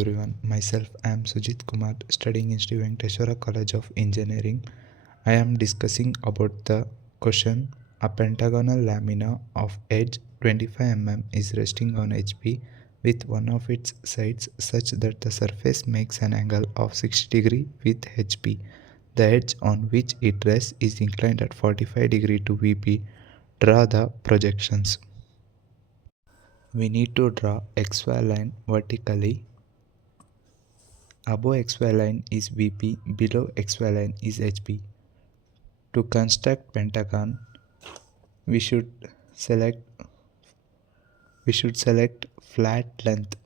Everyone, myself I am Sujit Kumar studying in Sri Venkateswara College of Engineering. I am discussing about the question a pentagonal lamina of edge 25 mm is resting on HP with one of its sides such that the surface makes an angle of 60 degree with HP. The edge on which it rests is inclined at 45 degree to VP. Draw the projections. We need to draw XY line vertically. Above XY line is VP, below XY line is HP. To construct pentagon, we should select flat length.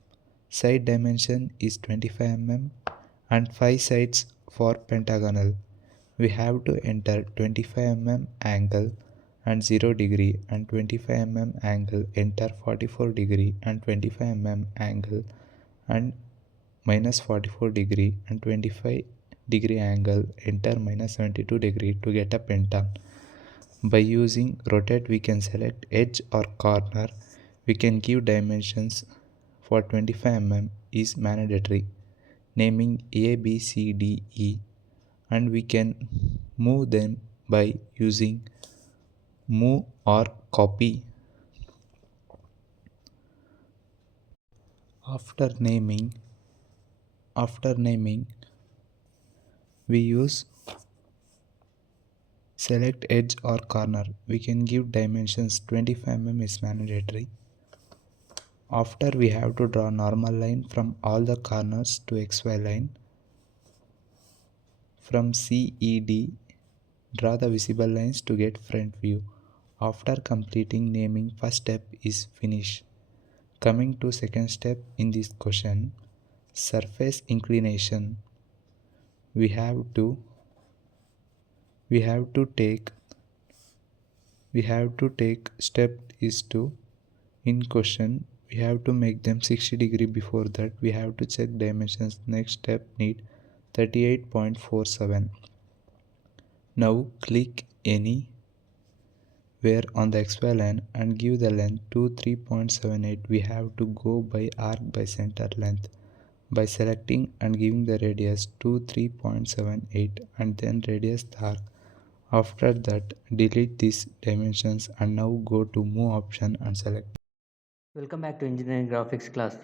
Side dimension is 25 mm and 5 sides for pentagonal. We have to enter 25 mm angle and 0 degree and 25 mm angle enter 44 degree and 25 mm angle and minus 44 degree and 25 degree angle enter minus 72 degree to get a pentagon. By using rotate we can select edge or corner. We can give dimensions for 25 mm is mandatory, naming A, B, C, D, E, and we can move them by using move or copy. After naming, after naming, we use select edge or corner. We can give dimensions 25 mm is mandatory. After we have to draw normal line from all the corners to XY line. From CED, draw the visible lines to get front view. After completing naming, first step is finish. Coming to second step in this question, surface inclination. We have to take step is to in question we have to make them 60 degree. Before that we have to check dimensions. Next step need 38.47. Now click anywhere on the XY line and give the length to 3.78. We have to go by arc by center length by selecting and giving the radius to 3.78 and then radius the arc. After that delete these dimensions and now go to move option and select. Welcome back to engineering graphics class.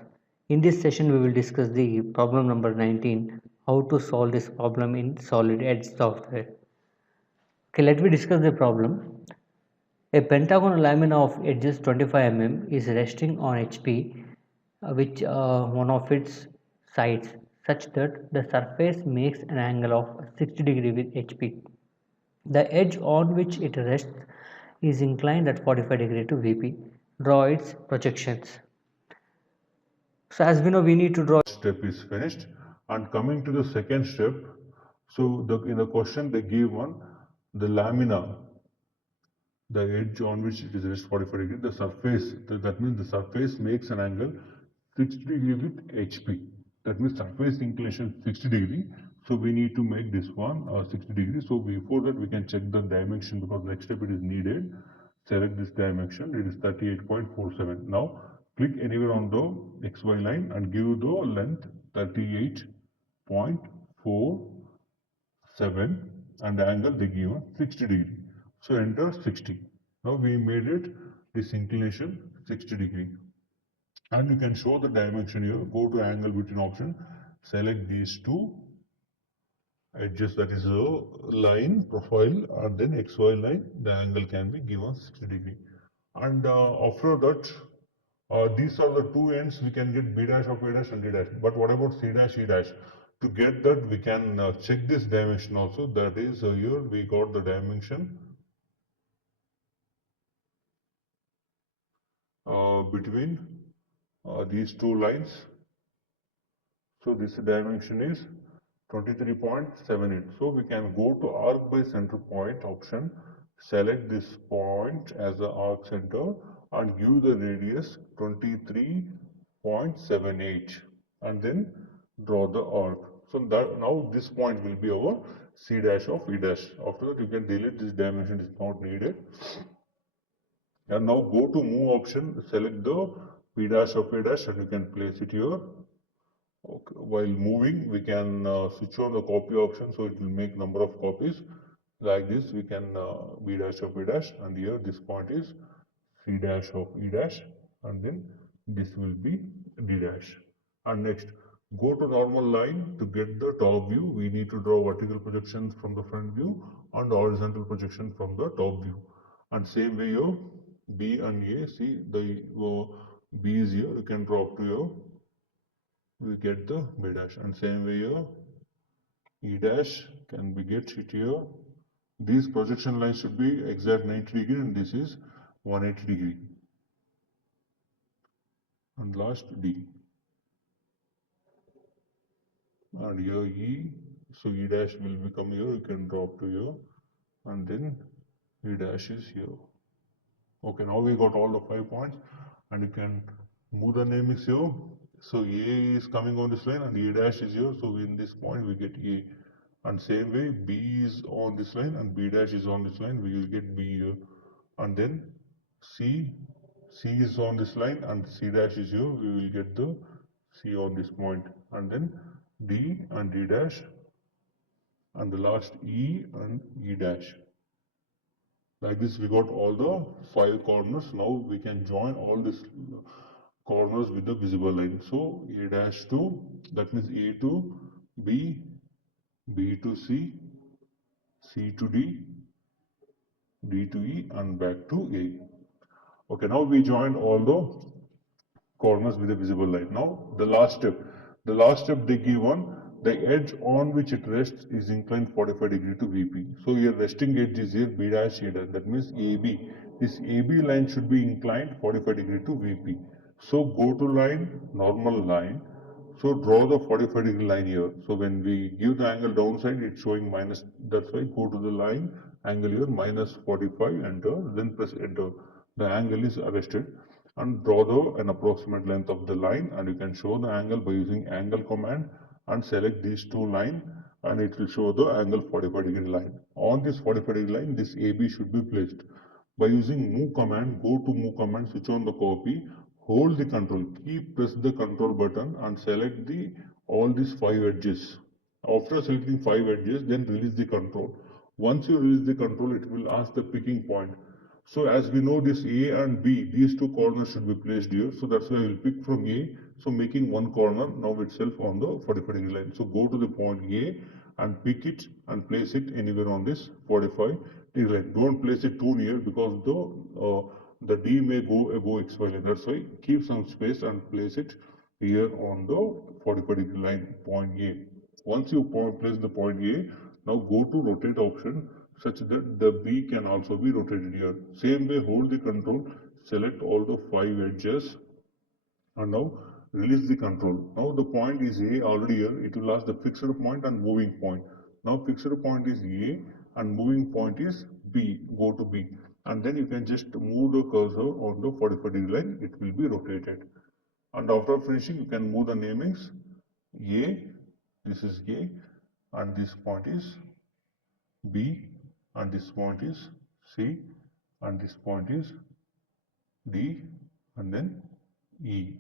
In this session we will discuss the problem number 19, how to solve this problem in solid edge software. Okay, let me discuss the problem. A pentagonal lamina of edges 25 mm is resting on HP which one of its sides such that the surface makes an angle of 60 degree with HP. The edge on which it rests is inclined at 45 degree to VP. Draw its projections. So as we know, we need to draw. Step is finished. And coming to the second step, so in the question they give one, the lamina, the edge on which it is reached 45 degree, the surface, that means the surface makes an angle 60 degree with HP. That means surface inclination 60 degree. So we need to make this one 60 degree. So before that we can check the dimension because next step it is needed. Select this dimension, it is 38.47. Now click anywhere on the XY line and give the length 38.47 and the angle they given 60 degree. So enter 60. Now we made it this inclination 60 degree. And you can show the dimension here. Go to angle between option, select these two edges, that is a line profile and then XY line. The angle can be given 60 degree. And after that, these are the two ends. We can get B dash of A dash and D dash. But what about C dash, E dash? To get that, we can check this dimension also. That is here we got the dimension between these two lines. So this dimension is 23.78. So we can go to arc by center point option, select this point as the arc center and give the radius 23.78 and then draw the arc. So that now this point will be our C dash of E dash. After that you can delete this dimension, is not needed. And now go to move option, select the P dash of A dash and you can place it here. Okay. while moving, we can switch on the copy option, so it will make number of copies. Like this, we can B dash of B dash, and here this point is C dash of E dash, and then this will be D dash. And next, go to normal line. To get the top view, we need to draw vertical projection from the front view and horizontal projection from the top view. And same way here, B and A, see the B is here, you can draw up to here, we get the B dash. And same way here, E dash can be get it here. These projection lines should be exact 90 degree, and this is 180 degree. And last D. And here E, so E dash will become here, you can drop to here, and then E dash is here. Okay, now we got all the 5 points, and you can move the namings here. So A is coming on this line and A dash is here, so in this point we get A. And same way B is on this line and B dash is on this line, we will get B here. And then C is on this line and C dash is here, we will get the C on this point. And then D and D dash, and the last E and E dash. Like this, we got all the 5 corners. Now we can join all these corners with the visible line. So A dash to, that means A to B, B to C, C to D, D to E, and back to A. Okay, now we join all the corners with a visible line. Now the last step they give on, the edge on which it rests is inclined 45 degree to VP. So your resting edge is here B dash A dash, that means AB. This AB line should be inclined 45 degree to VP. So go to line, normal line. So draw the 45 degree line here. So when we give the angle downside, it's showing minus, that's why go to the line, angle here minus 45, enter, then press enter. The angle is arrested, and draw an approximate length of the line, and you can show the angle by using angle command and select these two lines, and it will show the angle 45 degree line. On this 45 degree line, this AB should be placed. By using move command, go to move command, switch on the copy, hold the control, press the control button and select all these 5 edges. After selecting 5 edges, then release the control. Once you release the control, it will ask the picking point. So as we know, this A and B, these two corners should be placed here. So that's why I will pick from A. So making one corner now itself on the 45 degree line. So go to the point A and pick it and place it anywhere on this 45 degree line. Don't place it too near, because the D may go above XY line. That's why keep some space and place it here on the 45 degree line, point A. Once you place the point A, now go to rotate option, such that the B can also be rotated here. Same way, hold the control, select all the 5 edges, and now release the control. Now the point is A already here, it will ask the fixed point and moving point. Now fixed point is A and moving point is B, go to B. And then you can just move the cursor on the 45 degree line, it will be rotated. And after finishing, you can move the namings. A, this is A, and this point is B, and this point is C, and this point is D, and then E.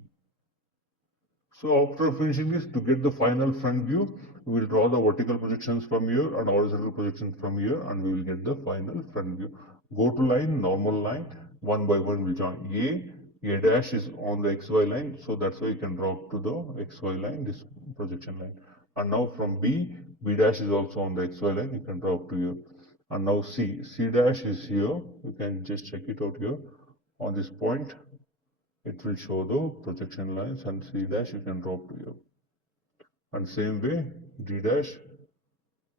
So after finishing this, to get the final front view, we will draw the vertical projections from here and horizontal projections from here, and we will get the final front view. Go to line, normal line, one by one we join. A dash is on the XY line, so that's why you can drop to the XY line, this projection line. And now from B, B dash is also on the XY line, you can drop to here. And now C dash is here, you can just check it out here on this point. It will show the projection lines, and C dash you can drop to here. And same way, D dash,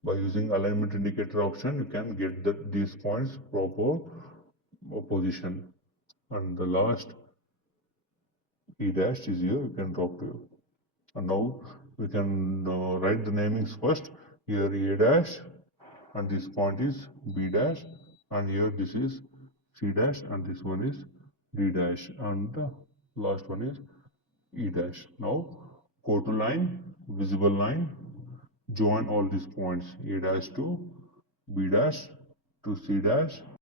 by using alignment indicator option, you can get these points proper position. And the last E dash is here, you can drop to here. And now we can write the namings first. Here A dash, and this point is B dash, and here this is C dash, and this one is D dash, and the last one is E dash. Now go to line, visible line, join all these points A dash to B dash to C dash